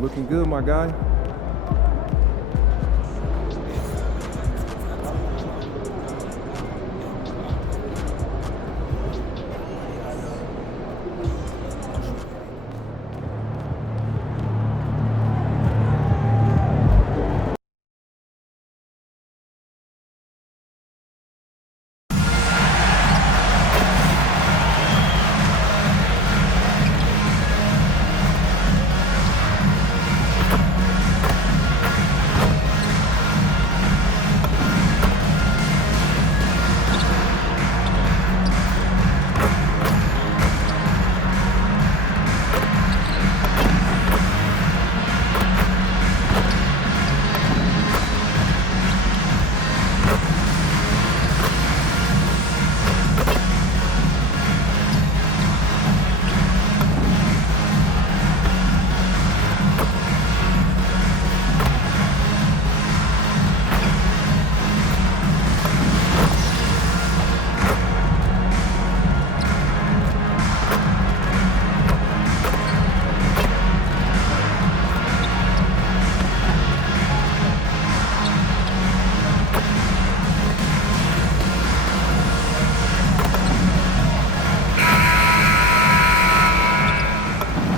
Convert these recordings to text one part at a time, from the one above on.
Looking good, my guy.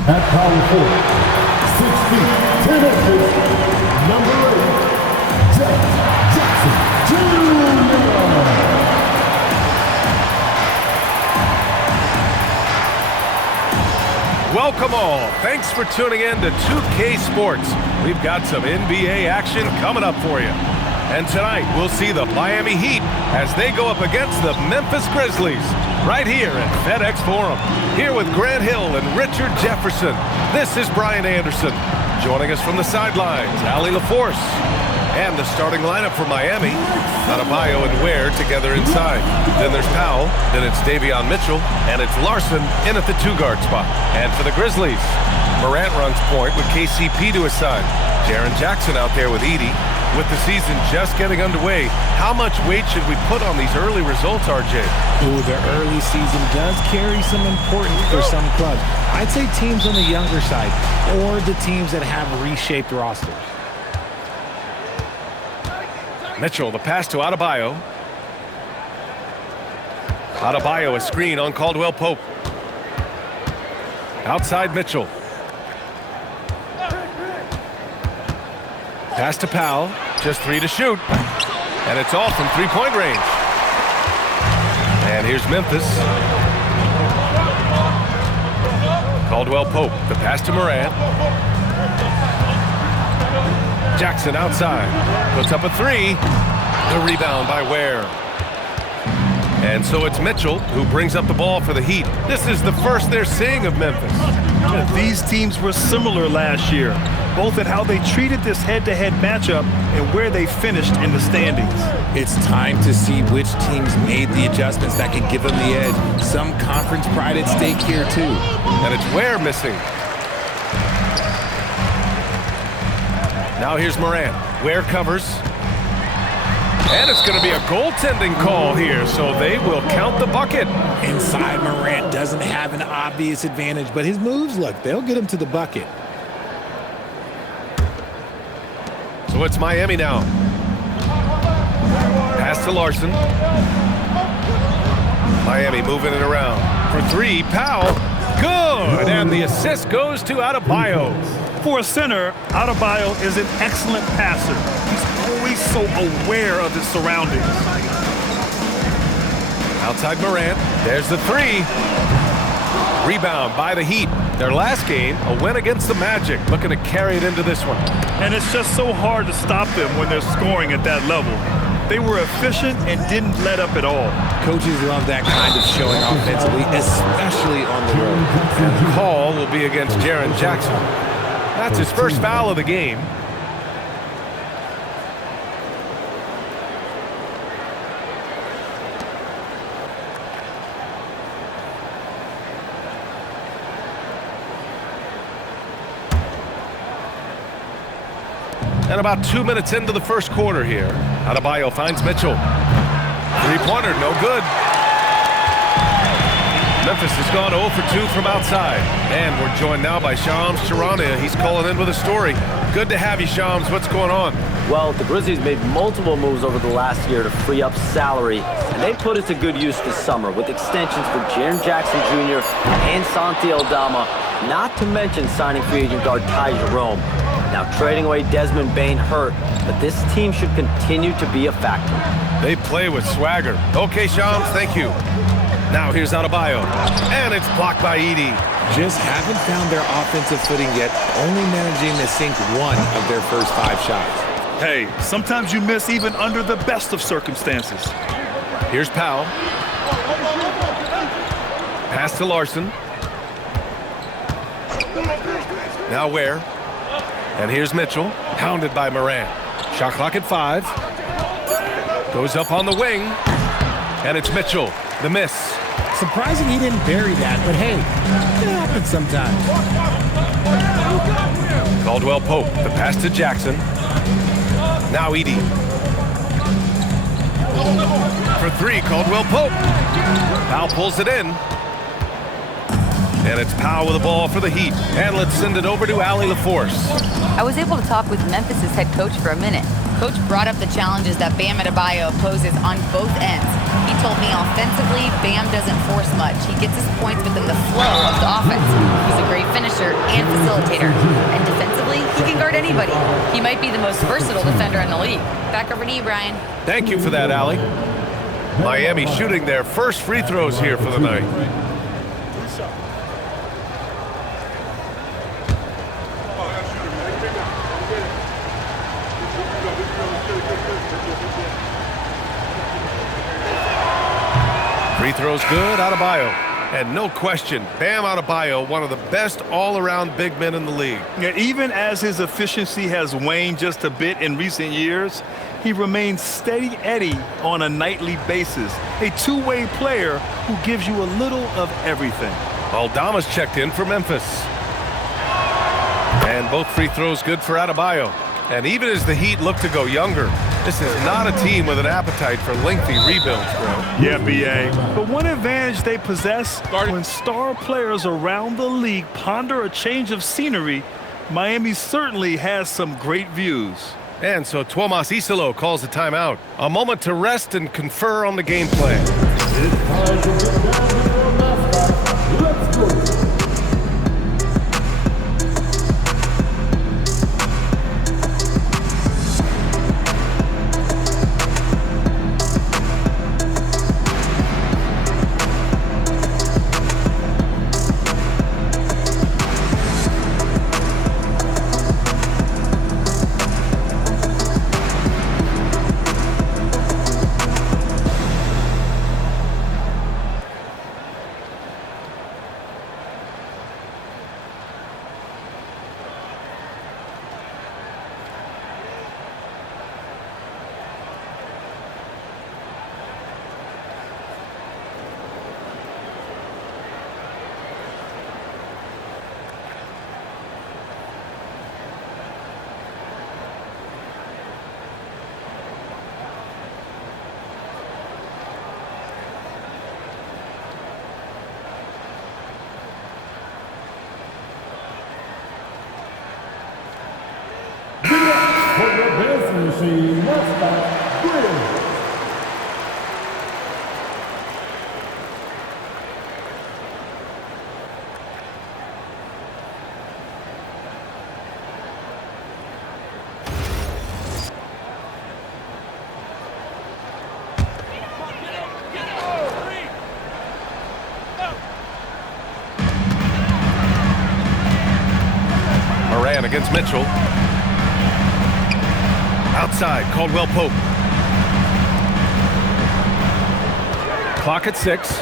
At power forward, 6 feet, 10 inches, number 8, Jackson Jr. Welcome all. Thanks for tuning in to 2K Sports. We've got some NBA action coming up for you. And tonight, we'll see the Miami Heat as they go up against the Memphis Grizzlies right here at FedEx Forum. Here with Grant Hill and Richard Jefferson, this is Brian Anderson. Joining us from the sidelines, Allie LaForce. And the starting lineup for Miami, Adebayo and Ware together inside. Then there's Powell, then it's Davion Mitchell, and it's Larson in at the two-guard spot. And for the Grizzlies, Morant runs point with KCP to his side. Jaren Jackson out there with Edey. With the season just getting underway, how much weight should we put on these early results, RJ? Ooh, the early season does carry some importance for some clubs. I'd say teams on the younger side or the teams that have reshaped rosters. Mitchell, the pass to Adebayo. Adebayo, a screen on Caldwell Pope. Outside Mitchell. Pass to Powell, just 3 to shoot. And it's all from three-point range. And here's Memphis. Caldwell Pope, the pass to Morant. Jackson outside, puts up a three. The rebound by Ware. And so it's Mitchell who brings up the ball for the Heat. This is the first they're seeing of Memphis. These teams were similar last year, both at how they treated this head-to-head matchup and where they finished in the standings. It's time to see which teams made the adjustments that can give them the edge. Some conference pride at stake here, too. And it's Ware missing. Now here's Morant. Ware covers. And it's going to be a goaltending call here, so they will count the bucket. Inside, Morant doesn't have an obvious advantage, but his moves, look, they'll get him to the bucket. So it's Miami now. Pass to Larson. Miami moving it around. For three, Powell. Good! And the assist goes to Adebayo. For a center, Adebayo is an excellent passer. He's always so aware of his surroundings. Outside Morant. There's the three. Rebound by the Heat. Their last game, a win against the Magic. Looking to carry it into this one. And it's just so hard to stop them when they're scoring at that level. They were efficient and didn't let up at all. Coaches love that kind of showing offensively, especially on the road. And the call will be against Jaren Jackson. That's his first foul of the game. And about 2 minutes into the first quarter here. Adebayo finds Mitchell. Three-pointer, no good. Memphis has gone 0 for 2 from outside. And we're joined now by Shams Charania. He's calling in with a story. Good to have you, Shams. What's going on? Well, the Grizzlies made multiple moves over the last year to free up salary, and they put it to good use this summer with extensions for Jaren Jackson Jr. and Santi Aldama, not to mention signing free agent guard Ty Jerome. Now trading away Desmond Bane hurt, but this team should continue to be a factor. They play with swagger. Okay, Shams, thank you. Now here's Adebayo, and it's blocked by Edey. Just haven't found their offensive footing yet, only managing to sink one of their first 5 shots. Hey, sometimes you miss even under the best of circumstances. Here's Powell. Pass to Larson. Now Ware. And here's Mitchell, hounded by Morant. Shot clock at 5. Goes up on the wing. And it's Mitchell, the miss. Surprising he didn't bury that, but hey, it happens sometimes. Caldwell Pope, the pass to Jackson. Now Edey. For 3, Caldwell Pope. Powell pulls it in. And it's Powell with the ball for the Heat. And let's send it over to Allie LaForce. I was able to talk with Memphis' head coach for a minute. Coach brought up the challenges that Bam Adebayo poses on both ends. He told me offensively, Bam doesn't force much. He gets his points within the flow of the offense. He's a great finisher and facilitator. And defensively, he can guard anybody. He might be the most versatile defender in the league. Back over to you, Brian. Thank you for that, Allie. Miami shooting their first free throws here for the night. Free throw's good, Adebayo. And no question, Bam Adebayo, one of the best all-around big men in the league. Yeah, even as his efficiency has waned just a bit in recent years, he remains steady Eddie on a nightly basis. A two-way player who gives you a little of everything. Aldama's checked in for Memphis. And both free throws good for Adebayo. And even as the Heat look to go younger, this is not a team with an appetite for lengthy rebuilds, bro. Yeah, B.A. But one advantage they possess, when star players around the league ponder a change of scenery, Miami certainly has some great views. And so Tuomas Isalo calls a timeout. A moment to rest and confer on the game plan. It's time to get down to your mascot. Let's go. For the dancing machine mascot, Grizz. Moran against Mitchell. Outside, Caldwell Pope. Clock at 6.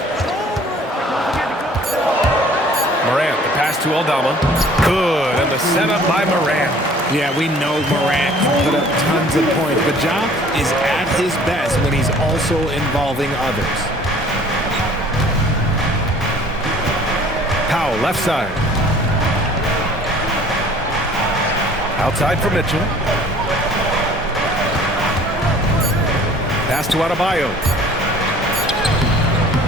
Morant, the pass to Aldama. Good, and the setup by Morant. Yeah, we know Morant can put up tons of points, but Ja is at his best when he's also involving others. Powell, left side. Outside for Mitchell. Pass to Adebayo.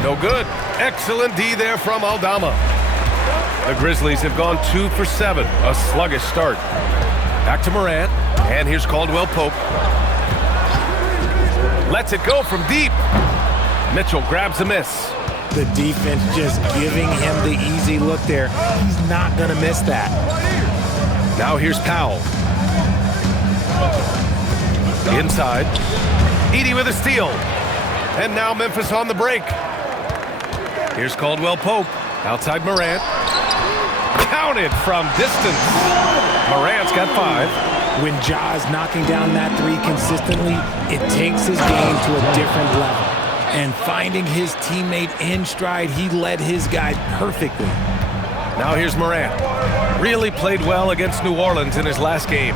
No good. Excellent D there from Aldama. The Grizzlies have gone 2 for 7. A sluggish start. Back to Morant. And here's Caldwell Pope. Lets it go from deep. Mitchell grabs a miss. The defense just giving him the easy look there. He's not going to miss that. Now here's Powell. Inside. Edey with a steal. And now Memphis on the break. Here's Caldwell Pope. Outside Morant. Counted from distance. Morant's got 5. When Ja's knocking down that three consistently, it takes his game to a different level. And finding his teammate in stride, he led his guy perfectly. Now here's Morant. Really played well against New Orleans in his last game.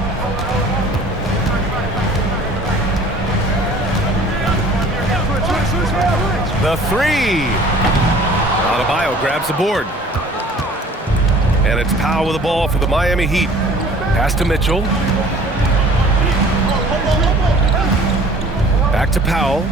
The 3. Adebayo grabs the board. And it's Powell with the ball for the Miami Heat. Pass to Mitchell. Back to Powell.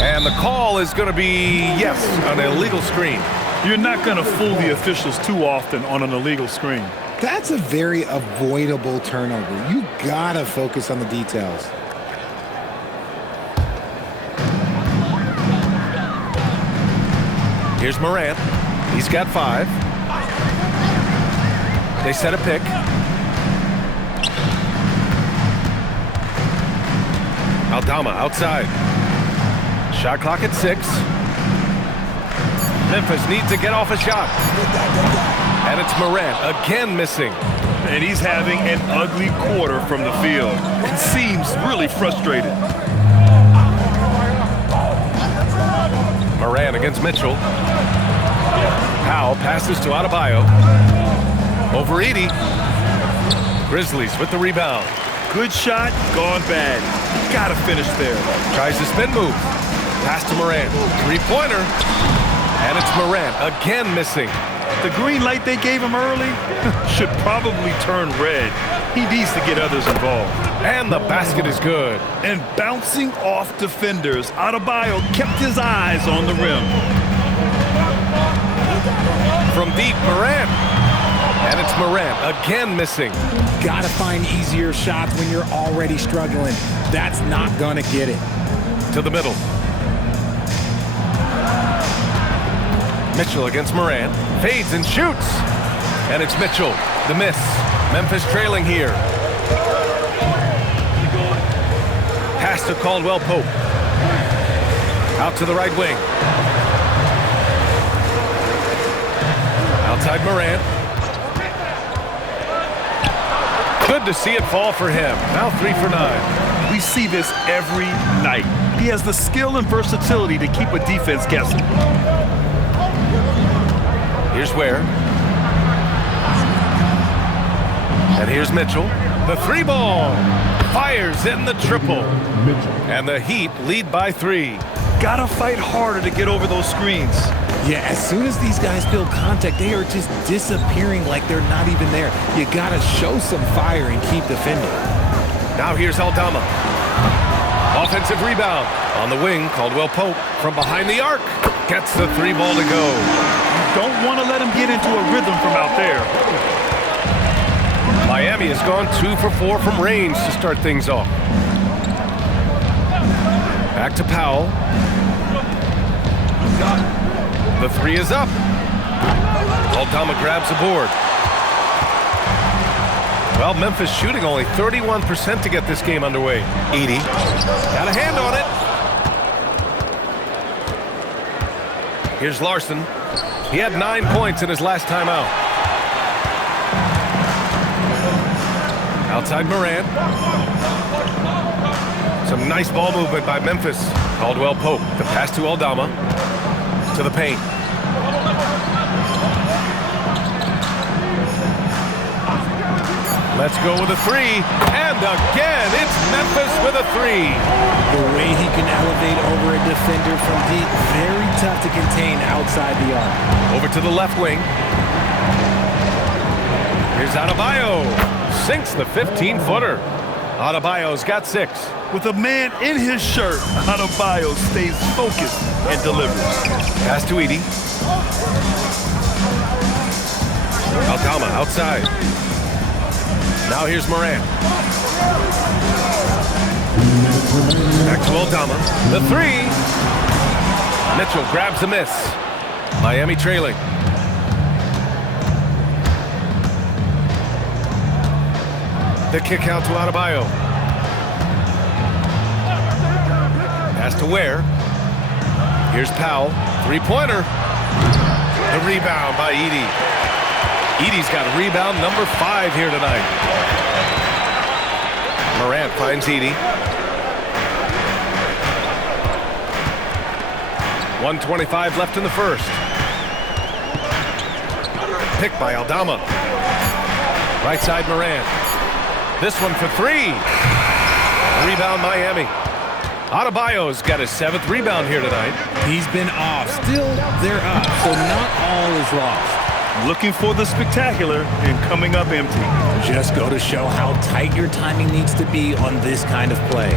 And the call is going to be, yes, an illegal screen. You're not going to fool the officials too often on an illegal screen. That's a very avoidable turnover. You gotta focus on the details. Here's Morant. He's got 5. They set a pick. Aldama outside. Shot clock at 6. Memphis needs to get off a shot. And it's Morant again missing. And he's having an ugly quarter from the field. It seems really frustrated. Morant against Mitchell. Powell passes to Adebayo. Over Edey. Grizzlies with the rebound. Good shot, gone bad. Gotta finish there. Tries the spin move. Pass to Morant. 3-pointer. And it's Morant again missing. The green light they gave him early should probably turn red. He needs to get others involved. And the basket is good. And bouncing off defenders, Adebayo kept his eyes on the rim. From deep, Morant. And it's Morant again missing. Gotta find easier shots when you're already struggling. That's not gonna get it. To the middle. Mitchell against Morant. Fades and shoots. And it's Mitchell. The miss. Memphis trailing here. Pass to Caldwell Pope. Out to the right wing. Outside Morant. Good to see it fall for him. Now 3 for 9. We see this every night. He has the skill and versatility to keep a defense guessing. Here's Ware. And here's Mitchell. The 3-ball. Fires in the triple. And the Heat lead by 3. Gotta fight harder to get over those screens. Yeah, as soon as these guys feel contact, they are just disappearing like they're not even there. You gotta show some fire and keep defending. Now here's Aldama. Offensive rebound. On the wing, Caldwell Pope from behind the arc. Gets the 3-ball to go. Don't want to let him get into a rhythm from out there. Miami has gone 2 for 4 from range to start things off. Back to Powell. The 3 is up. Aldama grabs the board. Well, Memphis shooting only 31% to get this game underway. Edey got a hand on it. Here's Larson. He had 9 points in his last time out. Outside Morant. Some nice ball movement by Memphis. Caldwell Pope. The pass to Aldama. To the paint. Let's go with a 3. And again, it's Memphis with a 3. The way he can elevate over a defender from deep, very tough to contain outside the arc. Over to the left wing. Here's Adebayo. Sinks the 15-footer. Adebayo's got 6. With a man in his shirt, Adebayo stays focused and delivers. Pass to Edey. Aldama outside. Now here's Morant. Back to Aldama. The three. Mitchell grabs the miss. Miami trailing. The kick out to Adebayo. Pass to Ware. Here's Powell. Three-pointer. The rebound by Edey. Edey's got rebound number 5 here tonight. Morant finds Edey. 1:25 left in the first. Pick by Aldama. Right side Morant. This one for 3. Rebound Miami. Adebayo's got his 7th rebound here tonight. He's been off. Still, they're up, so not all is lost. Looking for the spectacular and coming up empty. Just go to show how tight your timing needs to be on this kind of play.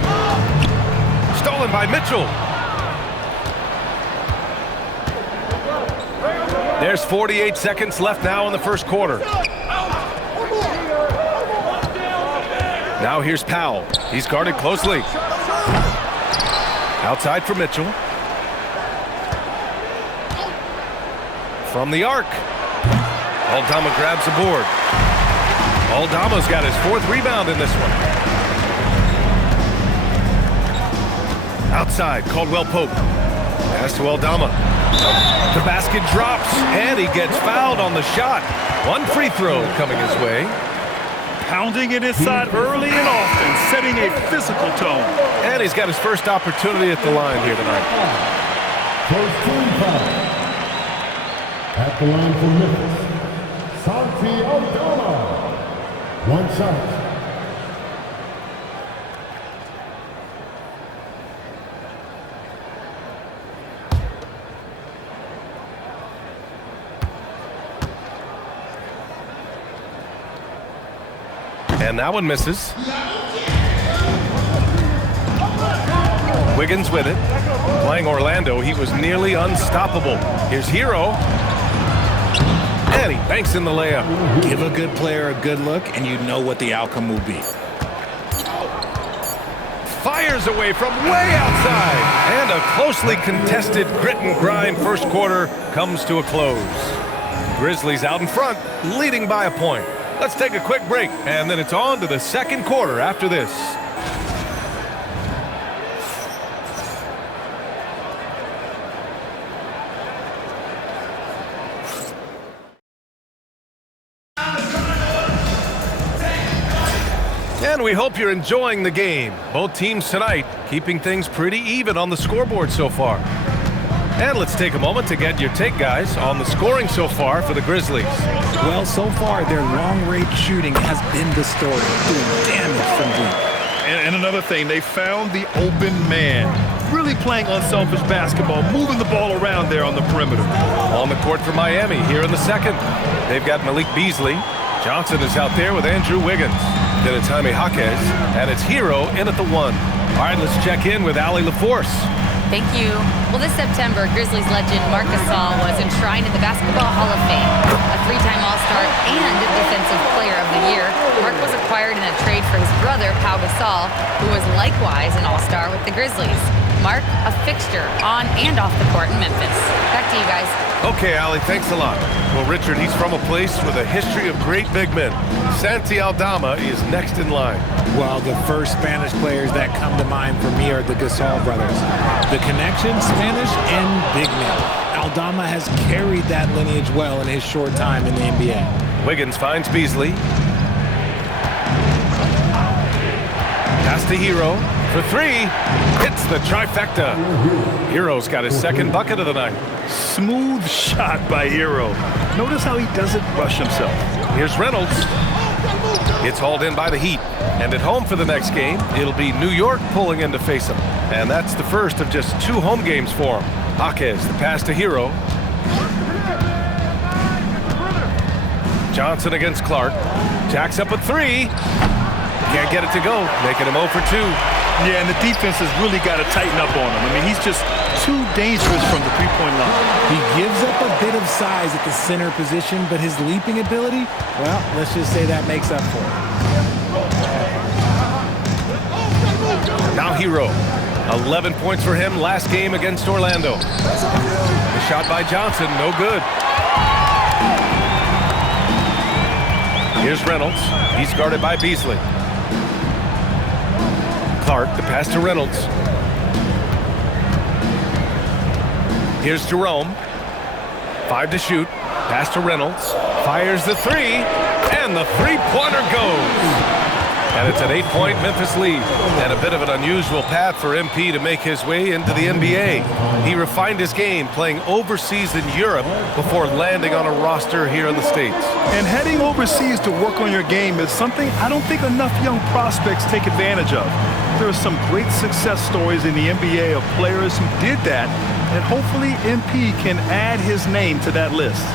Stolen by Mitchell. There's 48 seconds left now in the first quarter. Now here's Powell. He's guarded closely. Outside for Mitchell. From the arc. Aldama grabs the board. Aldama's got his 4th rebound in this one. Outside, Caldwell Pope. Pass to Aldama. The basket drops, and he gets fouled on the shot. 1 free throw coming his way. Pounding it inside early and often, setting a physical tone. And he's got his first opportunity at the line here tonight. First team foul. At the line for Memphis, Santi Aldama. 1 shot. And that one misses. Wiggins with it. Playing Orlando, he was nearly unstoppable. Here's Hero. And he banks in the layup. Give a good player a good look, and you know what the outcome will be. Fires away from way outside. And a closely contested grit and grind first quarter comes to a close. Grizzlies out in front, leading by a point. Let's take a quick break, and then it's on to the second quarter after this. And we hope you're enjoying the game. Both teams tonight keeping things pretty even on the scoreboard so far. And let's take a moment to get your take, guys, on the scoring so far for the Grizzlies. Well, so far, their long-range shooting has been the story, doing damage from deep. And another thing, they found the open man. Really playing unselfish basketball, moving the ball around there on the perimeter. On the court for Miami here in the second. They've got Malik Beasley. Johnson is out there with Andrew Wiggins. Then it's Jaime Jaquez, and it's Hero in at the 1. All right, let's check in with Allie LaForce. Thank you. Well, this September, Grizzlies legend Marc Gasol was enshrined in the Basketball Hall of Fame. A 3-time All-Star and Defensive Player of the Year, Marc was acquired in a trade for his brother, Pau Gasol, who was likewise an All-Star with the Grizzlies. Marc, a fixture on and off the court in Memphis. Back to you guys. Okay, Allie, thanks a lot. Well, Richard, he's from a place with a history of great big men. Santi Aldama is next in line. Well, the first Spanish players that come to mind for me are the Gasol brothers. The connection, Spanish and big men. Aldama has carried that lineage well in his short time in the NBA. Wiggins finds Beasley. Pass to Hero for 3. Hits the trifecta. Hero's got his second bucket of the night. Smooth shot by Hero. Notice how he doesn't rush himself. Here's Reynolds. It's hauled in by the Heat. And at home for the next game, it'll be New York pulling in to face them. And that's the first of just 2 home games for him. Jaquez, the pass to Hero. Johnson against Clark. Jacks up a 3. Can't get it to go, making him 0 for 2. Yeah, and the defense has really got to tighten up on him. I mean, he's just too dangerous from the three-point line. He gives up a bit of size at the center position, but his leaping ability, well, let's just say that makes up for it. Now Hero. 11 points for him last game against Orlando. The shot by Johnson, no good. Here's Reynolds. He's guarded by Beasley. Clark, the pass to Reynolds. Here's Jerome. 5 to shoot. Pass to Reynolds. Fires the three. And the three-pointer goes. And it's an 8-point Memphis lead. And a bit of an unusual path for MP to make his way into the NBA. He refined his game playing overseas in Europe before landing on a roster here in the States. And heading overseas to work on your game is something I don't think enough young prospects take advantage of. There are some great success stories in the NBA of players who did that, and hopefully MP can add his name to that list.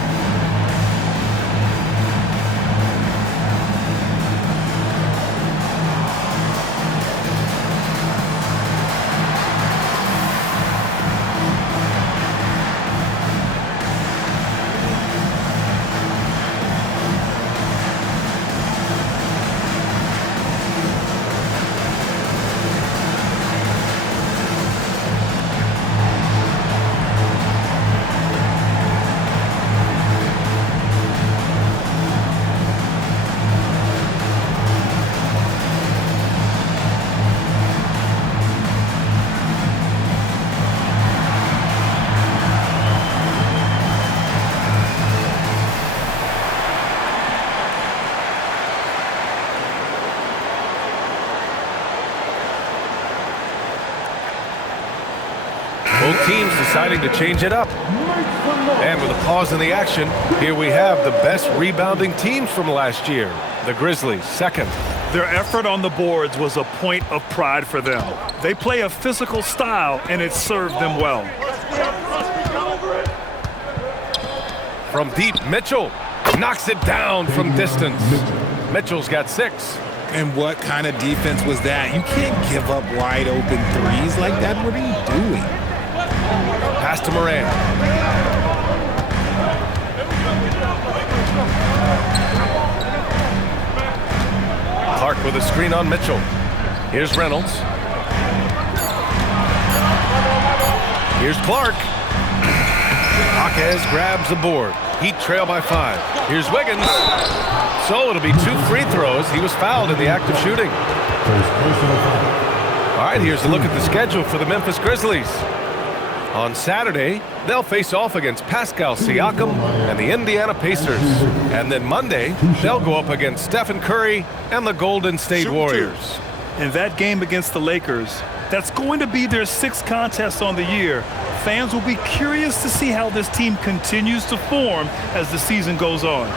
Both teams deciding to change it up. And with a pause in the action, here we have the best rebounding teams from last year. The Grizzlies, second. Their effort on the boards was a point of pride for them. They play a physical style, and it served them well. From deep, Mitchell knocks it down from distance. Mitchell's got 6. And what kind of defense was that? You can't give up wide open threes like that. What are you doing? Pass to Moran. Clark with a screen on Mitchell. Here's Reynolds. Here's Clark. Jaquez grabs the board. Heat trail by 5. Here's Wiggins. So it'll be 2 free throws. He was fouled in the act of shooting. All right, here's a look at the schedule for the Memphis Grizzlies. On Saturday, they'll face off against Pascal Siakam and the Indiana Pacers. And then Monday, they'll go up against Stephen Curry and the Golden State Warriors. In that game against the Lakers, that's going to be their 6th contest on the year. Fans will be curious to see how this team continues to form as the season goes on.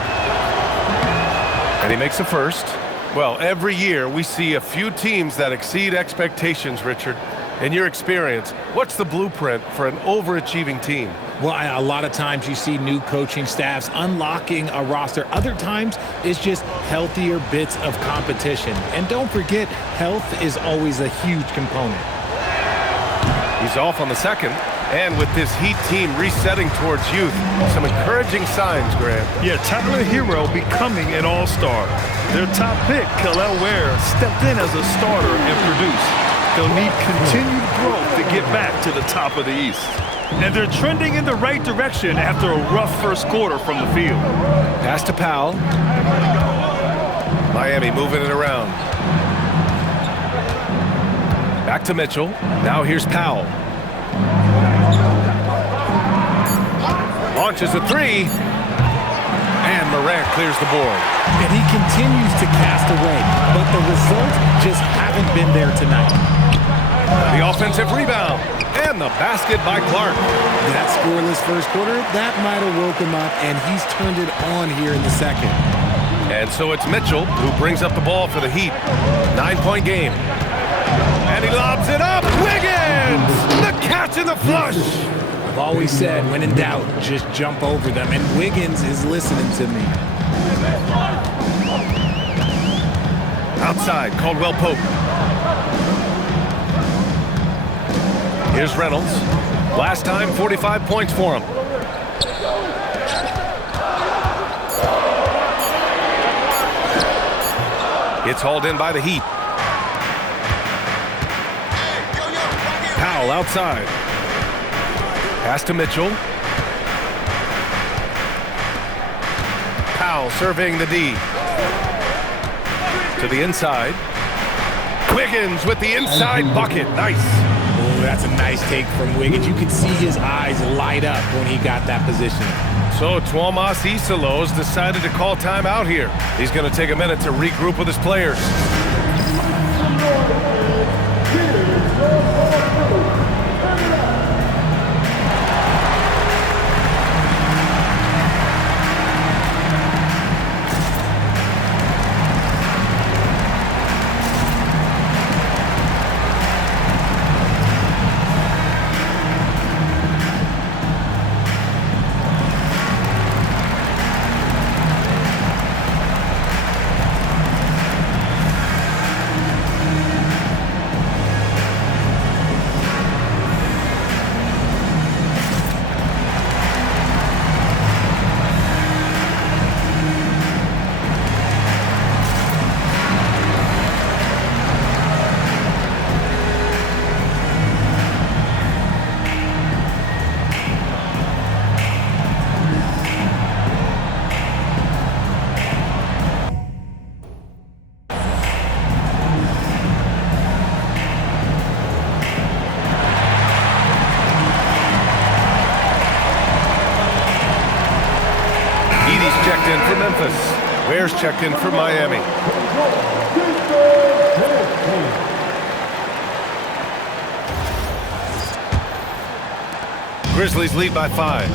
And he makes a first. Well, every year we see a few teams that exceed expectations, Richard. In your experience, what's the blueprint for an overachieving team? Well, a lot of times you see new coaching staffs unlocking a roster. Other times it's just healthier bits of competition. And don't forget, health is always a huge component. He's off on the second. And with this Heat team resetting towards youth, some encouraging signs, Grant. Yeah, Tyler Hero becoming an all-star. Their top pick, Kel'el Ware, stepped in as a starter and produced. They'll need continued growth to get back to the top of the East. And they're trending in the right direction after a rough first quarter from the field. Pass to Powell. Miami moving it around. Back to Mitchell. Now here's Powell. Launches a 3. And Morant clears the board. And he continues to cast away, but the results just haven't been there tonight. The offensive rebound. And the basket by Clark. That scoreless first quarter, that might have woke him up, and he's turned it on here in the second. And so it's Mitchell who brings up the ball for the Heat. 9-point game. And he lobs it up. Wiggins! The catch and the flush. I've always said, when in doubt, just jump over them. And Wiggins is listening to me. Outside, Caldwell Pope. Here's Reynolds. Last time, 45 points for him. It's hauled in by the Heat. Powell outside. Pass to Mitchell. Powell surveying the D. To the inside. Wiggins with the inside bucket. Nice. Oh, that's a nice take from Wiggins. You could see his eyes light up when he got that position. So Tuomas Isalos decided to call timeout here. He's going to take a minute to regroup with his players. Checked in for Memphis. Ware's checked in for Miami. Grizzlies lead by 5.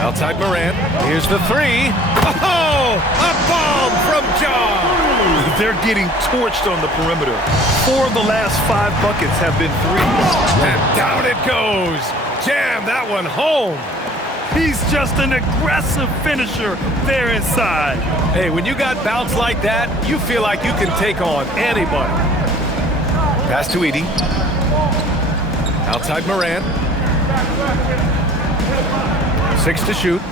Outside Morant. Here's the 3. Oh! A bomb from John! They're getting torched on the perimeter. 4 of the last 5 buckets have been threes. And down it goes. Jam that one home. He's just an aggressive finisher there inside. Hey, when you got bounce like that, you feel like you can take on anybody. Pass to Edey. Outside Morant. 6 to shoot.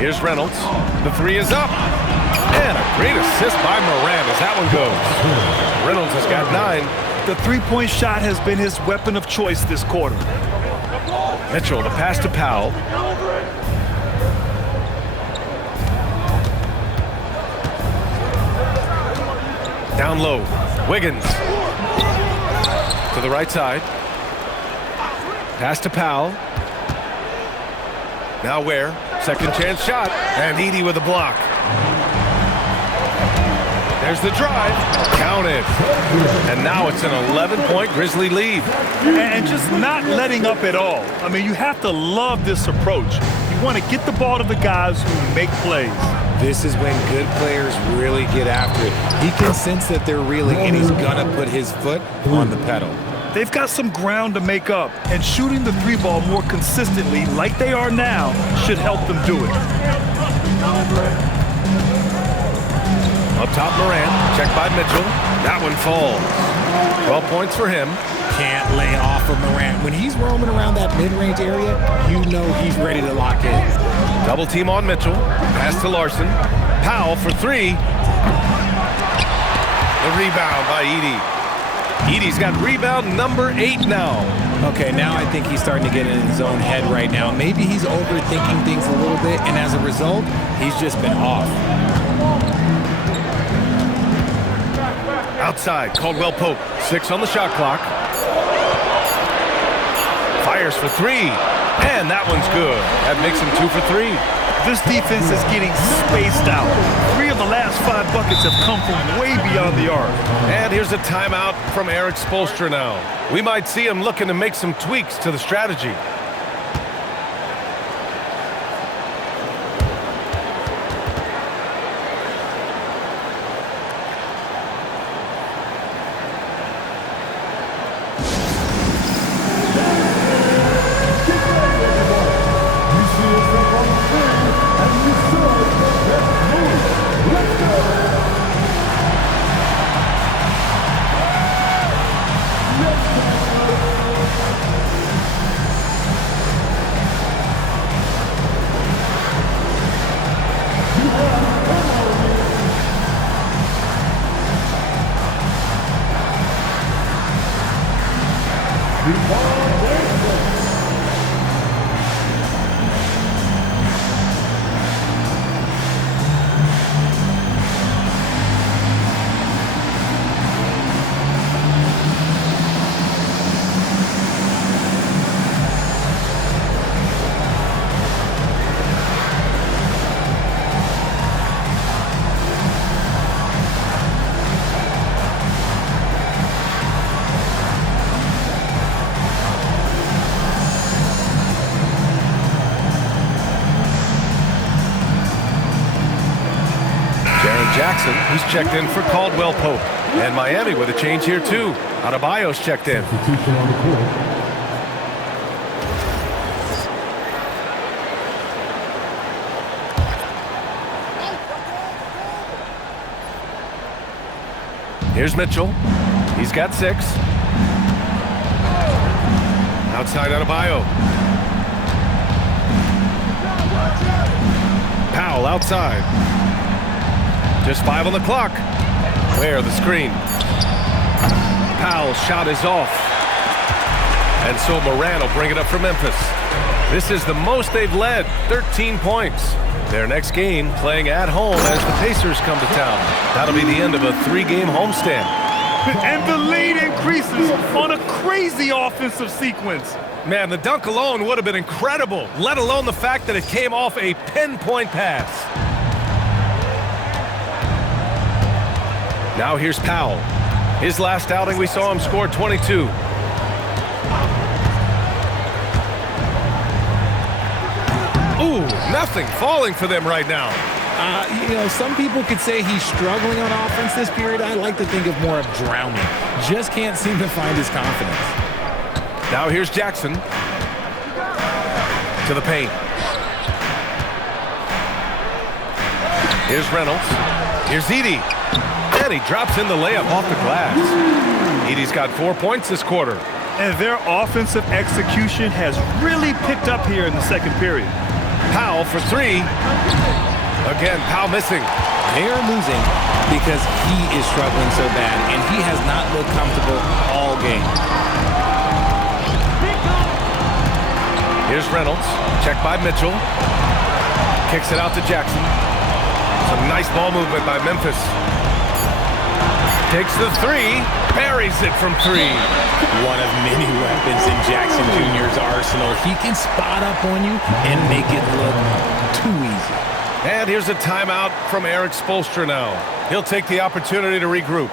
Here's Reynolds. The 3 is up. And a great assist by Morant as that one goes. Reynolds has got 9. The three-point shot has been his weapon of choice this quarter. Mitchell, the pass to Powell. Down low, Wiggins. To the right side. Pass to Powell. Now Ware, second chance shot. And Edey with a block. There's the drive. Counted. And now it's an 11-point Grizzly lead. And just not letting up at all. I mean, you have to love this approach. You want to get the ball to the guys who make plays. This is when good players really get after it. He can sense that they're reeling, and he's going to put his foot on the pedal. They've got some ground to make up, and shooting the 3-ball more consistently like they are now should help them do it. Up top, Morant. Checked by Mitchell. That one falls. 12 points for him. Can't lay off of Morant. When he's roaming around that mid-range area, you know he's ready to lock in. Double team on Mitchell. Pass to Larson. Powell for 3. The rebound by Edey. Edey's got rebound number 8 now. Okay, now I think he's starting to get in his own head right now. Maybe he's overthinking things a little bit, and as a result, he's just been off. Outside, Caldwell Pope. 6 on the shot clock. Fires for 3. And that one's good. That makes him 2 for 3. This defense is getting spaced out. 3 of the last 5 buckets have come from way beyond the arc. And here's a timeout from Eric Spoelstra now. We might see him looking to make some tweaks to the strategy. Jackson, who's checked in for Caldwell Pope. And Miami with a change here, too. Adebayo's checked in. Substitution on the court. Here's Mitchell. He's got 6. Outside Adebayo. Powell outside. Just 5 on the clock. Where the screen. Powell's shot is off. And so Moran will bring it up for Memphis. This is the most they've led, 13 points. Their next game playing at home as the Pacers come to town. That'll be the end of a 3-game homestand. And the lead increases on a crazy offensive sequence. Man, the dunk alone would have been incredible, let alone the fact that it came off a pinpoint pass. Now here's Powell. His last outing, we saw him score 22. Ooh, nothing falling for them right now. Some people could say he's struggling on offense this period. I like to think of more of drowning. Just can't seem to find his confidence. Now here's Jackson. To the paint. Here's Reynolds. Here's Edey. And he drops in the layup off the glass. Edey's got 4 points this quarter. And their offensive execution has really picked up here in the second period. Powell for 3. Again, Powell missing. They are losing because he is struggling so bad, and he has not looked comfortable all game. Here's Reynolds. Checked by Mitchell. Kicks it out to Jackson. Some nice ball movement by Memphis. Takes the 3. Buries it from 3. One of many weapons in Jackson Jr.'s arsenal. He can spot up on you and make it look too easy. And here's a timeout from Eric Spoelstra now. He'll take the opportunity to regroup.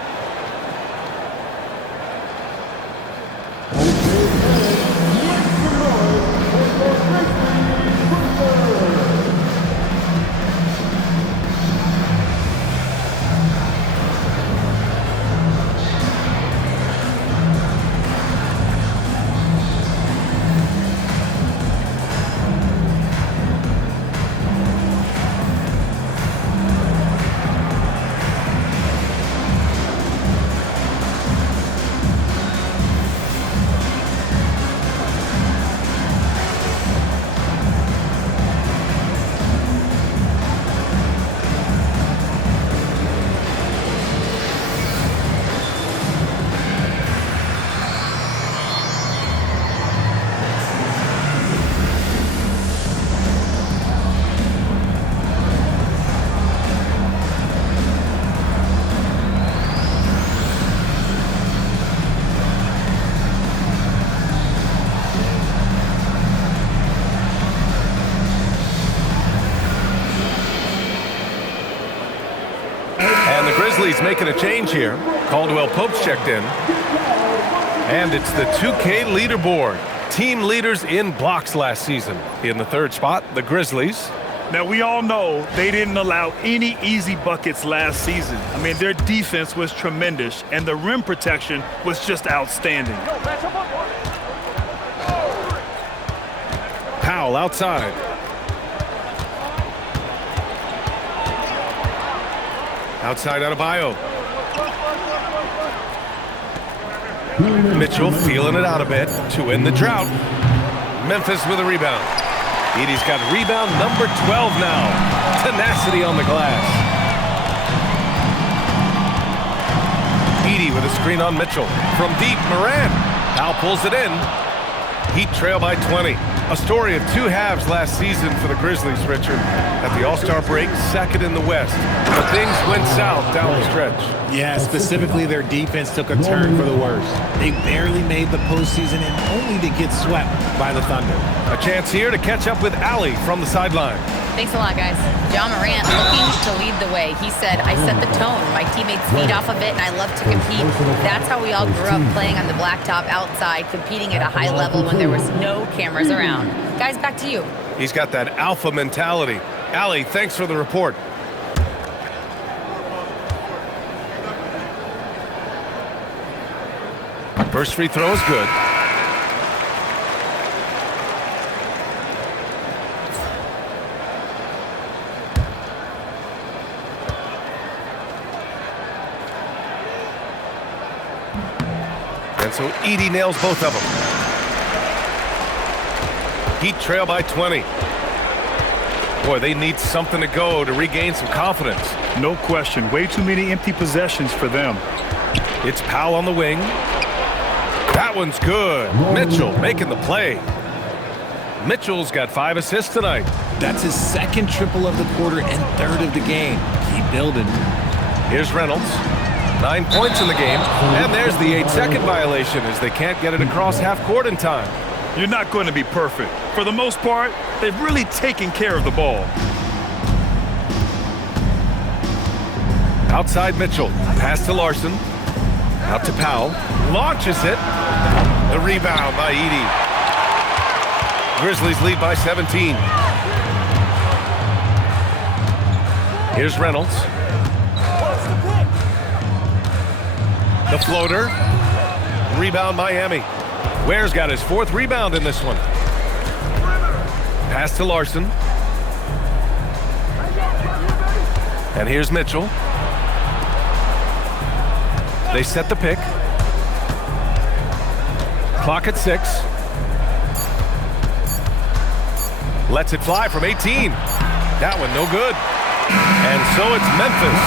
Grizzlies making a change here. Caldwell Pope's checked in. And it's the 2K leaderboard. Team leaders in blocks last season. In the 3rd spot, the Grizzlies. Now, we all know they didn't allow any easy buckets last season. I mean, their defense was tremendous, and the rim protection was just outstanding. Powell outside. Outside Adebayo. Mitchell feeling it out a bit to end the drought. Memphis with a rebound. Edey's got rebound number 12 now. Tenacity on the glass. Edey with a screen on Mitchell. From deep, Moran. Powell pulls it in. Heat trail by 20. A story of 2 halves last season for the Grizzlies, Richard. At the All-Star break, 2nd in the West. But things went south down the stretch. Yeah, specifically their defense took a turn for the worse. They barely made the postseason and only to get swept by the Thunder. A chance here to catch up with Allie from the sideline. Thanks a lot, guys. John Morant looking to lead the way. He said, I set the tone. My teammates feed off of it, and I love to compete. That's how we all grew up, playing on the blacktop outside, competing at a high level when there was no cameras around. Guys, back to you. He's got that alpha mentality. Allie, thanks for the report. First free throw is good. And so Edey nails both of them. Heat trail by 20. Boy, they need something to go to regain some confidence. No question. Way too many empty possessions for them. It's Powell on the wing. That one's good. Mitchell making the play. Mitchell's got 5 assists tonight. That's his second triple of the quarter and third of the game. Keep building. Here's Reynolds. 9 points in the game. And there's the 8-second violation as they can't get it across half court in time. You're not going to be perfect. For the most part, they've really taken care of the ball. Outside Mitchell. Pass to Larson. Out to Powell. Launches it. The rebound by Edey. Grizzlies lead by 17. Here's Reynolds. The floater. Rebound Miami. Ware's got his 4th rebound in this one. Pass to Larson. And here's Mitchell. They set the pick. Clock at 6. Lets it fly from 18. That one no good. And so it's Memphis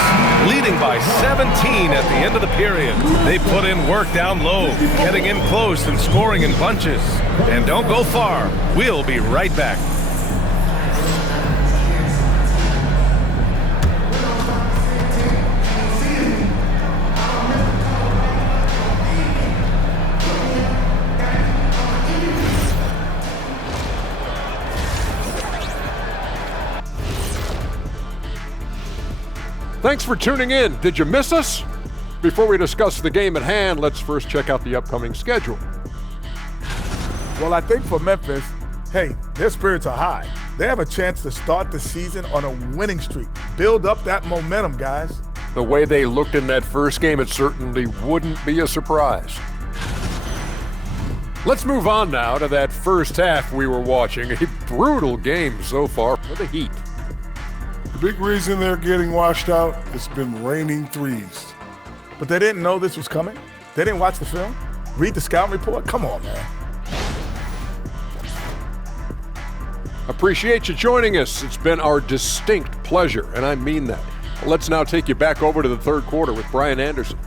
leading by 17 at the end of the period. They put in work down low, getting in close and scoring in bunches. And don't go far. We'll be right back. Thanks for tuning in. Did you miss us? Before we discuss the game at hand, let's first check out the upcoming schedule. Well, I think for Memphis, hey, their spirits are high. They have a chance to start the season on a winning streak. Build up that momentum, guys. The way they looked in that first game, it certainly wouldn't be a surprise. Let's move on now to that first half we were watching. A brutal game so far for the Heat. The big reason they're getting washed out, it's been raining threes. But they didn't know this was coming? They didn't watch the film? Read the scouting report? Come on, man. Appreciate you joining us. It's been our distinct pleasure, and I mean that. Let's now take you back over to the third quarter with Brian Anderson.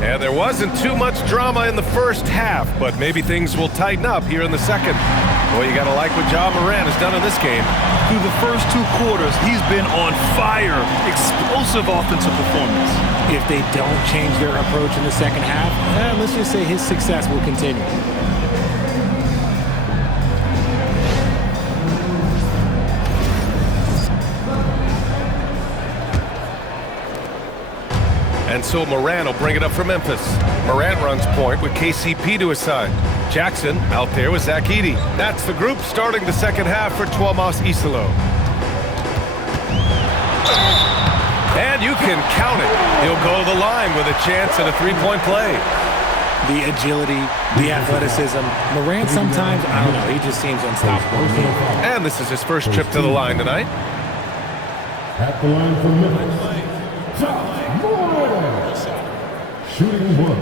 And there wasn't too much drama in the first half, but maybe things will tighten up here in the second. Boy, you got to like what Ja Morant has done in this game. Through the first 2 quarters, he's been on fire. Explosive offensive performance. If they don't change their approach in the second half, let's just say his success will continue. And so Morant will bring it up for Memphis. Morant runs point with KCP to his side. Jackson out there with Zach Edey. That's the group starting the second half for Tuomas Isalo. And you can count it. He'll go to the line with a chance at a 3-point play. The agility, the athleticism. Morant sometimes, I don't know, he just seems unstoppable to me. And this is his first trip to the line tonight. At the line for Memphis, shooting 1.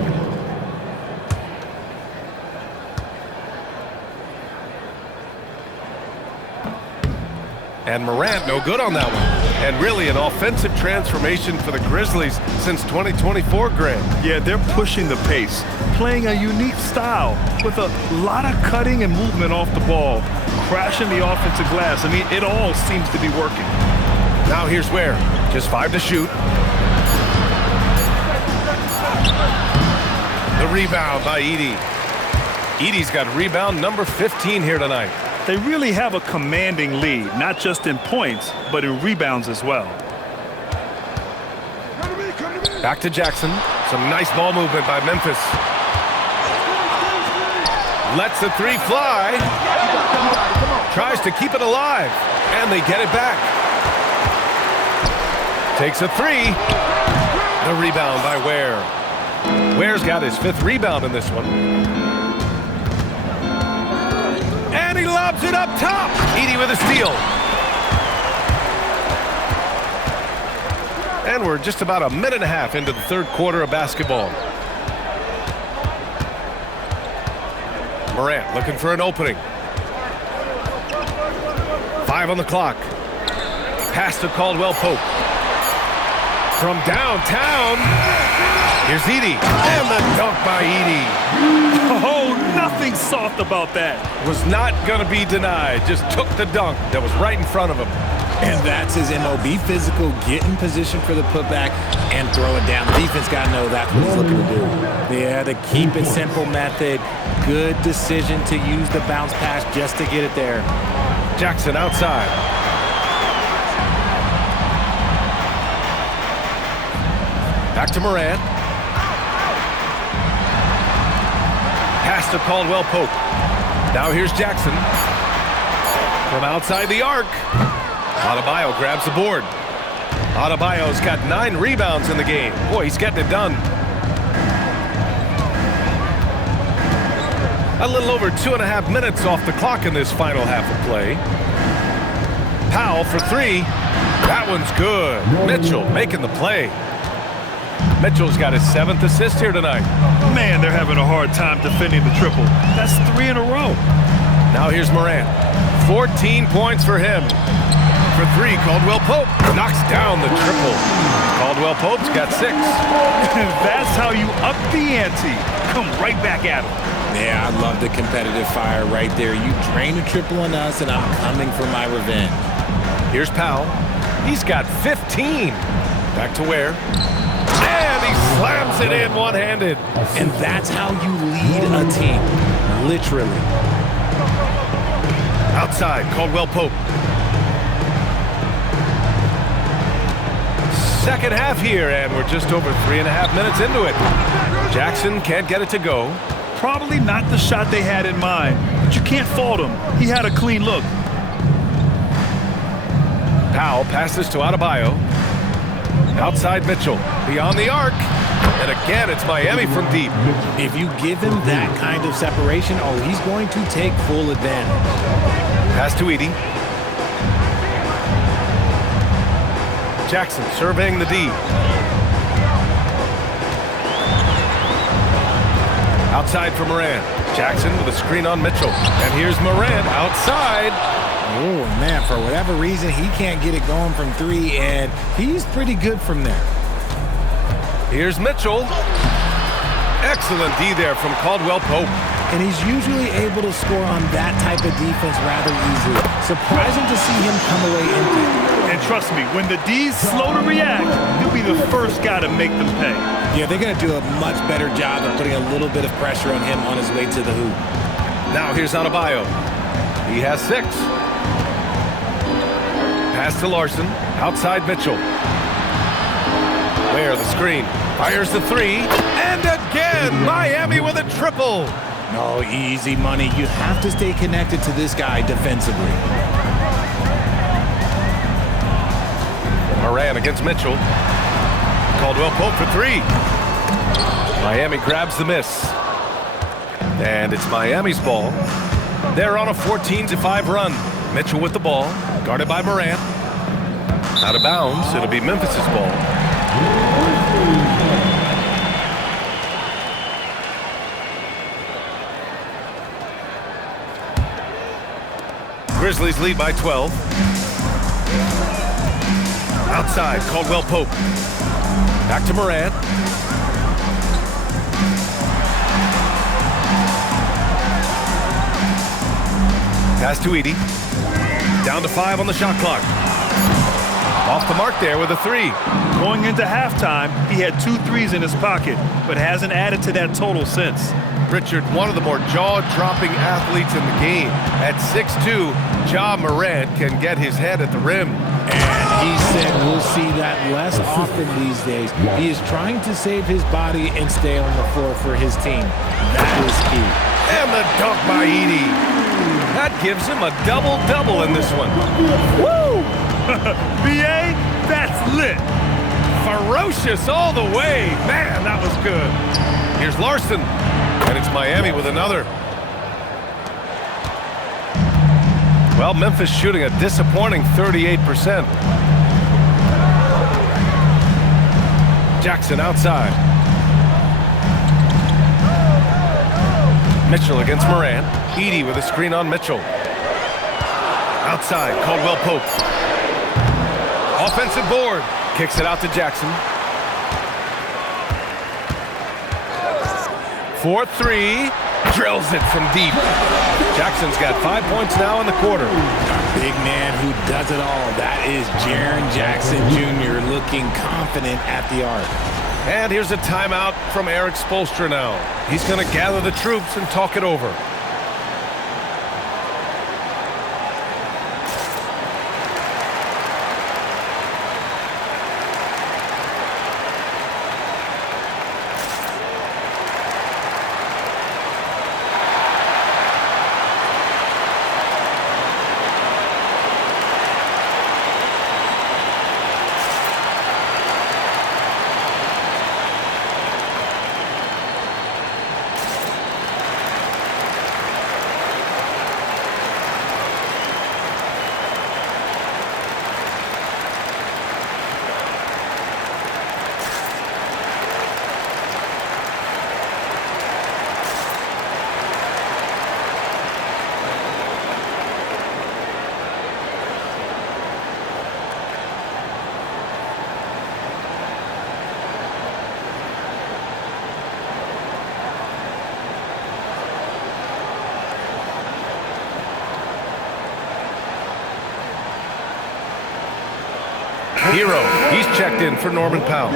And Morant no good on that one. And really an offensive transformation for the Grizzlies since 2024, Grant. Yeah, they're pushing the pace, playing a unique style with a lot of cutting and movement off the ball, crashing the offensive glass. I mean, it all seems to be working. Now here's Ware. Just 5 to shoot. The rebound by Edey. Edey's got rebound number 15 here tonight. They really have a commanding lead, not just in points, but in rebounds as well. Back to Jackson. Some nice ball movement by Memphis. Lets the three fly. Tries to keep it alive. And they get it back. Takes a three. The rebound by Ware. Ware's got his 5th rebound in this one. And he lobs it up top. Edey with a steal. And we're just about a minute and a half into the 3rd quarter of basketball. Morant looking for an opening. 5 on the clock. Pass to Caldwell Pope. From downtown, here's Edey. And the dunk by Edey. Oh, nothing soft about that. Was not going to be denied. Just took the dunk that was right in front of him. And that's his MO. Be physical, get in position for the putback, and throw it down. The defense got to know that's what he's looking to do. Yeah, the keep it simple method. Good decision to use the bounce pass just to get it there. Jackson outside. Back to Morant. Pass to Caldwell Pope. Now here's Jackson. From outside the arc. Adebayo grabs the board. Adebayo's got 9 rebounds in the game. Boy, he's getting it done. A little over 2.5 minutes off the clock in this final half of play. Powell for 3. That one's good. Mitchell making the play. Mitchell's got his 7th assist here tonight. Man, they're having a hard time defending the triple. That's 3 in a row. Now here's Morant. 14 points for him. For 3, Caldwell Pope knocks down the triple. Caldwell Pope's got 6. That's how you up the ante. Come right back at him. Yeah, I love the competitive fire right there. You drain a triple on us, and I'm coming for my revenge. Here's Powell. He's got 15. Back to Ware. And he slams it in one-handed. And that's how you lead a team. Literally. Outside, Caldwell Pope. Second half here, and we're just over 3.5 minutes into it. Jackson can't get it to go. Probably not the shot they had in mind, but you can't fault him. He had a clean look. Powell passes to Adebayo. Outside Mitchell. Beyond the arc. And again, it's Miami from deep. If you give him that kind of separation, oh, he's going to take full advantage. Pass to Edey. Jackson surveying the D. Outside for Morant. Jackson with a screen on Mitchell. And here's Morant outside. Oh, man, for whatever reason, he can't get it going from 3, and he's pretty good from there. Here's Mitchell. Excellent D there from Caldwell Pope. And he's usually able to score on that type of defense rather easily. Surprising to see him come away empty. And trust me, when the D's slow to react, he'll be the first guy to make them pay. Yeah, they're going to do a much better job of putting a little bit of pressure on him on his way to the hoop. Now here's Adebayo. He has 6. Pass to Larson. Outside Mitchell. Ware the screen. Fires the 3. And again, Miami with a triple. No, easy money. You have to stay connected to this guy defensively. Morant against Mitchell. Caldwell Pope for 3. Miami grabs the miss. And it's Miami's ball. They're on a 14-5 run. Mitchell with the ball. Guarded by Morant. Out of bounds. It'll be Memphis's ball. Grizzlies lead by 12. Outside, Caldwell Pope. Back to Morant. Pass to Edey. Down to 5 on the shot clock. Off the mark there with a 3. Going into halftime, he had 2 threes in his pocket, but hasn't added to that total since. Richard, one of the more jaw-dropping athletes in the game. At 6'2", Ja Morant can get his head at the rim. And He said we'll see that less often these days. He is trying to save his body and stay on the floor for his team. That is key. And the dunk by Edey. That gives him a double-double in this one. Woo! BA, that's lit. Ferocious all the way. Man, that was good. Here's Larson. And it's Miami with another. Well, Memphis shooting a disappointing 38%. Jackson outside. Mitchell against Moran. Edey with a screen on Mitchell. Outside, Caldwell Pope. Offensive board. Kicks it out to Jackson. 4-3. Drills it from deep. Jackson's got 5 points now in the quarter. A big man who does it all. That is Jaren Jackson Jr. looking confident at the arc. And here's a timeout from Eric Spoelstra now. He's going to gather the troops and talk it over. Hero, he's checked in for Norman Powell.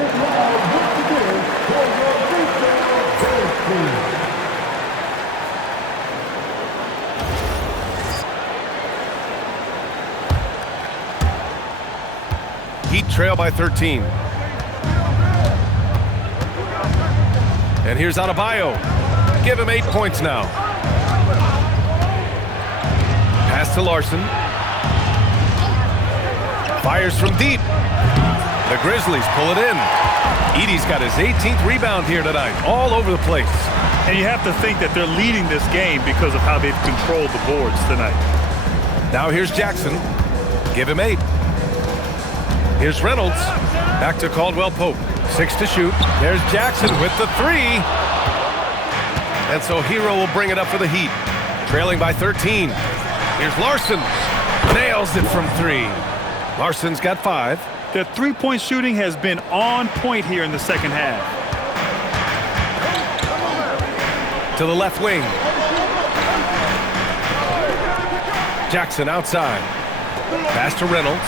Heat trail by 13. And here's Adebayo. Give him 8 points now. Pass to Larson. Fires from deep. The Grizzlies pull it in. Edey's got his 18th rebound here tonight, all over the place. And you have to think that they're leading this game because of how they've controlled the boards tonight. Now here's Jackson. Give him 8. Here's Reynolds. Back to Caldwell Pope. 6 to shoot. There's Jackson with the 3. And so Hero will bring it up for the Heat. Trailing by 13. Here's Larson. Nails it from 3. Larson's got 5. Their three-point shooting has been on point here in the second half. To the left wing. Jackson outside. Pass to Reynolds.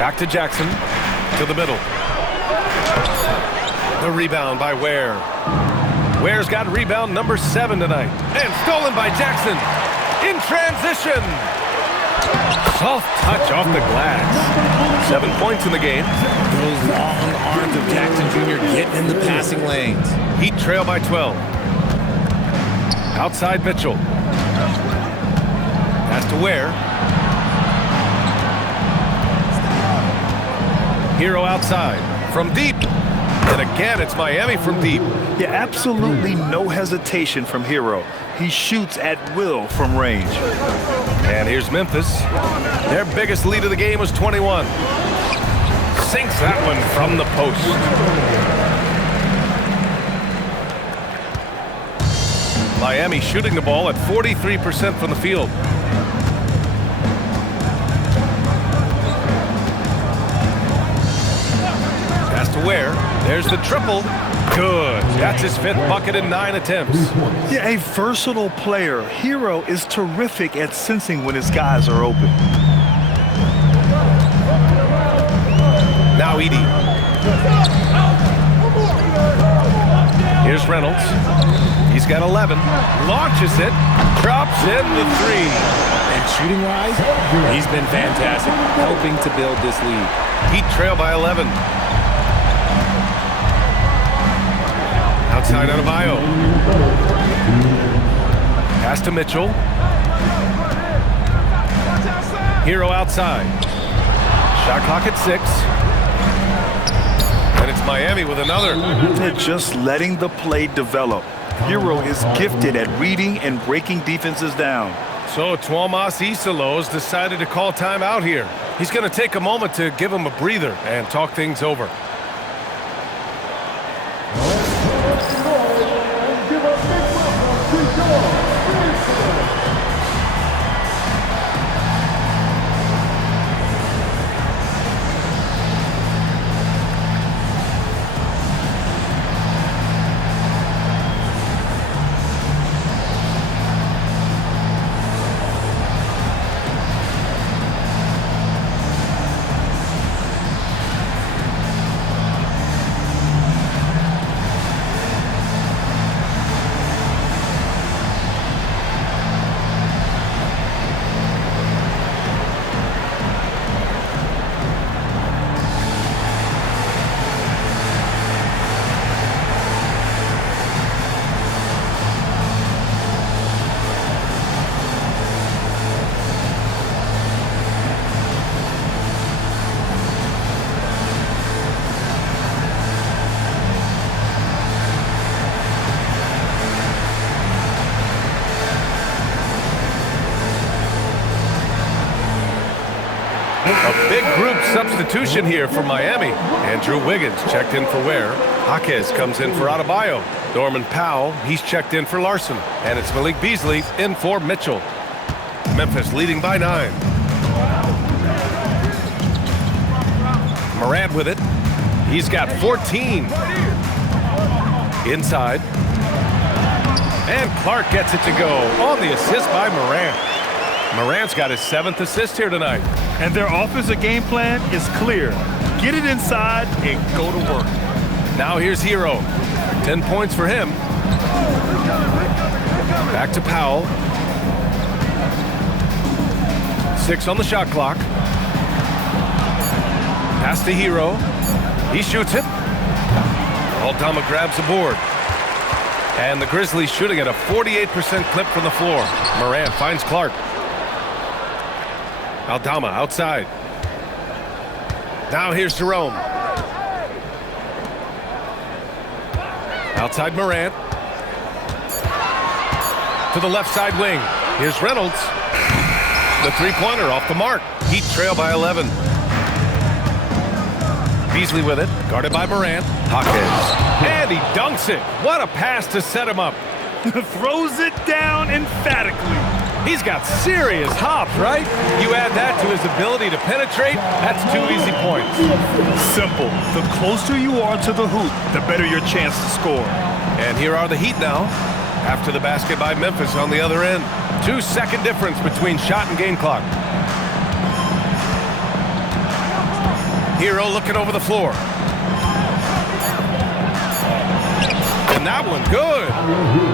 Back to Jackson. To the middle. The rebound by Ware. Ware's got rebound number 7 tonight. And stolen by Jackson. In transition. Soft touch off the glass. 7 points in the game. Those long arms of Jackson Jr. getting in the passing lanes. Heat trail by 12. Outside Mitchell. Pass to Ware. Hero outside. From deep. And again, it's Miami from deep. Yeah, absolutely no hesitation from Hero. He shoots at will from range. And here's Memphis. Their biggest lead of the game was 21. Sinks that one from the post. Miami shooting the ball at 43% from the field. Pass to Ware. There's the triple. Good. That's his 5th bucket in 9 attempts. Yeah, a versatile player. Hero is terrific at sensing when his guys are open. Now Edey. Here's Reynolds. He's got 11. Launches it. Drops in the 3. And shooting-wise, he's been fantastic, helping to build this lead. Heat trail by 11. Outside Adebayo. Pass to Mitchell. Hero outside. Shot clock at 6. And it's Miami with another. They're just letting the play develop. Hero is gifted at reading and breaking defenses down. So Tuomas Isalos decided to call timeout here. He's going to take a moment to give him a breather and talk things over. A big group substitution here for Miami. Andrew Wiggins checked in for Ware. Jaquez comes in for Adebayo. Norman Powell, he's checked in for Larson. And it's Malik Beasley in for Mitchell. Memphis leading by 9. Morant with it. He's got 14. Inside. And Clark gets it to go on the assist by Morant. Morant's got his 7th assist here tonight. And their offensive game plan is clear. Get it inside and go to work. Now here's Hero. 10 points for him. Back to Powell. 6 on the shot clock. Pass to Hero. He shoots it. Aldama grabs the board. And the Grizzlies shooting at a 48% clip from the floor. Morant finds Clark. Aldama outside. Now here's Jerome. Outside Morant. To the left side wing. Here's Reynolds. The three-pointer off the mark. Heat trail by 11. Beasley with it. Guarded by Morant. Jaquez. And he dunks it. What a pass to set him up. Throws it down emphatically. He's got serious hops, right? You add that to his ability to penetrate, that's 2 easy points. Simple. The closer you are to the hoop, the better your chance to score. And here are the Heat now. After the basket by Memphis on the other end. 2-second difference between shot and game clock. Hero looking over the floor. And that one good.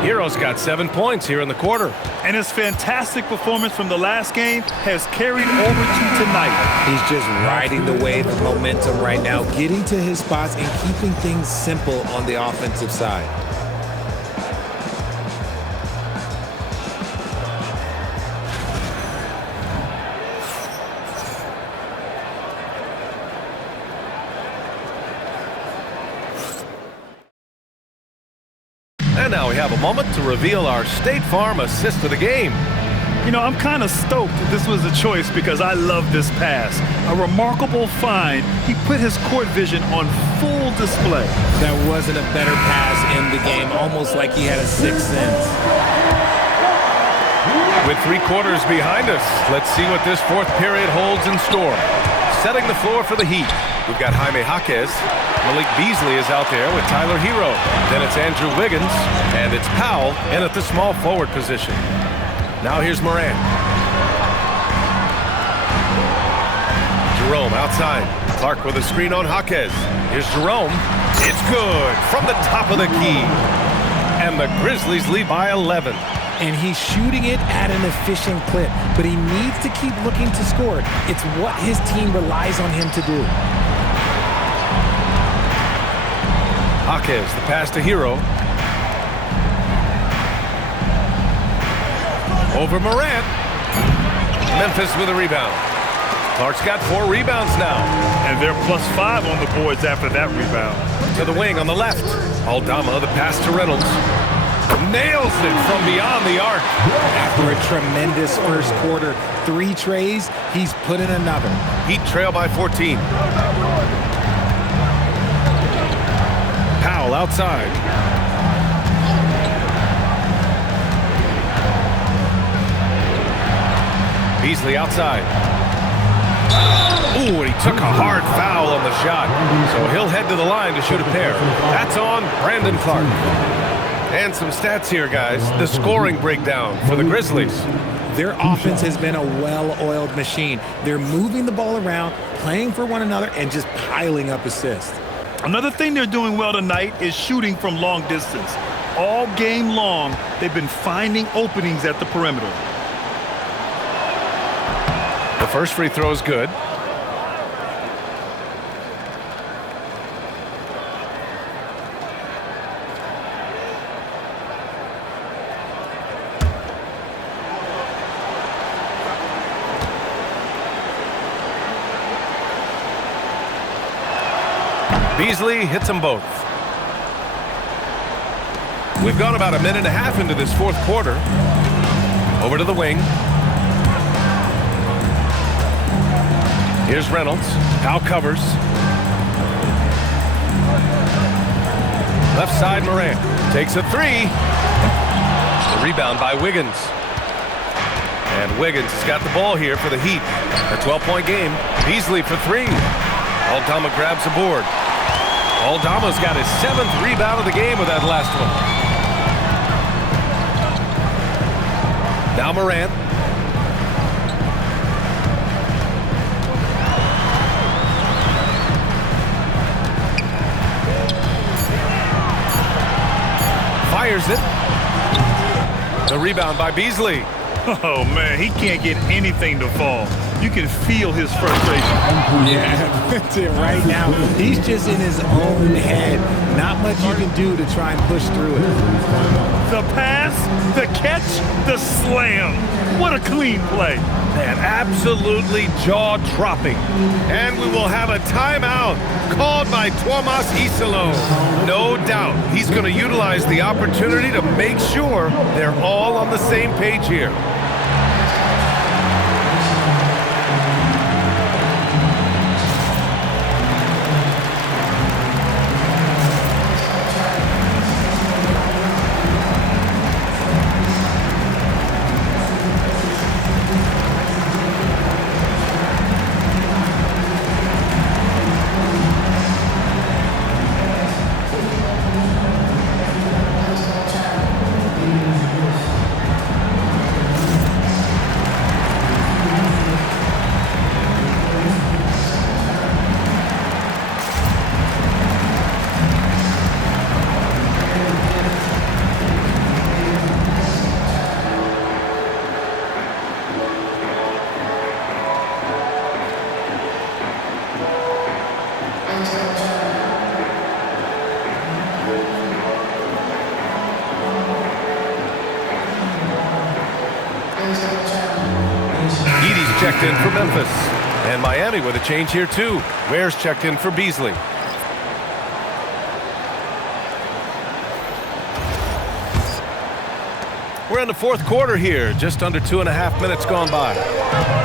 Hero's got 7 points here in the quarter. And his fantastic performance from the last game has carried over to tonight. He's just riding the wave of momentum right now, getting to his spots and keeping things simple on the offensive side. And now we have a moment to reveal our State Farm assist of the game. You know, I'm kind of stoked that this was a choice because I love this pass. A remarkable find. He put his court vision on full display. That wasn't a better pass in the game, almost like he had a sixth sense. With 3 quarters behind us, let's see what this 4th period holds in store. Setting the floor for the Heat, we've got Jaime Jaquez. Malik Beasley is out there with Tyler Hero. Then it's Andrew Wiggins, and it's Powell in at the small forward position. Now here's Morant. Jerome outside. Clark with a screen on Jaquez. Here's Jerome. It's good from the top of the key. And the Grizzlies lead by 11. and he's shooting it at an efficient clip, but he needs to keep looking to score. It's what his team relies on him to do. Jaquez, the pass to Hero. Over Morant. Memphis with a rebound. Clark's got 4 rebounds now. And they're +5 on the boards after that rebound. To the wing on the left. Aldama, the pass to Reynolds. Nails it from beyond the arc. After a tremendous first quarter, 3 trays, he's put in another. Heat trail by 14. Powell outside. Beasley outside. Ooh, and he took a hard foul on the shot. So he'll head to the line to shoot a pair. That's on Brandon Clark. And some stats here, guys. The scoring breakdown for the Grizzlies. Their offense has been a well-oiled machine. They're moving the ball around, playing for one another, and just piling up assists. Another thing they're doing well tonight is shooting from long distance. All game long, they've been finding openings at the perimeter. The first free throw is good. Beasley hits them both. We've gone about 1.5 minutes into this fourth quarter. Over to the wing. Here's Reynolds. Powell covers. Left side, Morant takes a 3. The rebound by Wiggins. And Wiggins has got the ball here for the Heat. A 12-point game. Beasley for 3. Aldama grabs the board. Aldama's got his 7th rebound of the game with that last one. Now Morant. Fires it. The rebound by Beasley. Oh, man, he can't get anything to fall. You can feel his frustration. Yeah, that's it right now. He's just in his own head. Not much you can do to try and push through it. The pass, the catch, the slam. What a clean play. Man, absolutely jaw-dropping. And we will have a timeout called by Tomas Isalo. No doubt he's going to utilize the opportunity to make sure they're all on the same page here. Checked in for Memphis. And Miami with a change here too. Ware's checked in for Beasley. We're in the fourth quarter here. Just under 2.5 minutes gone by.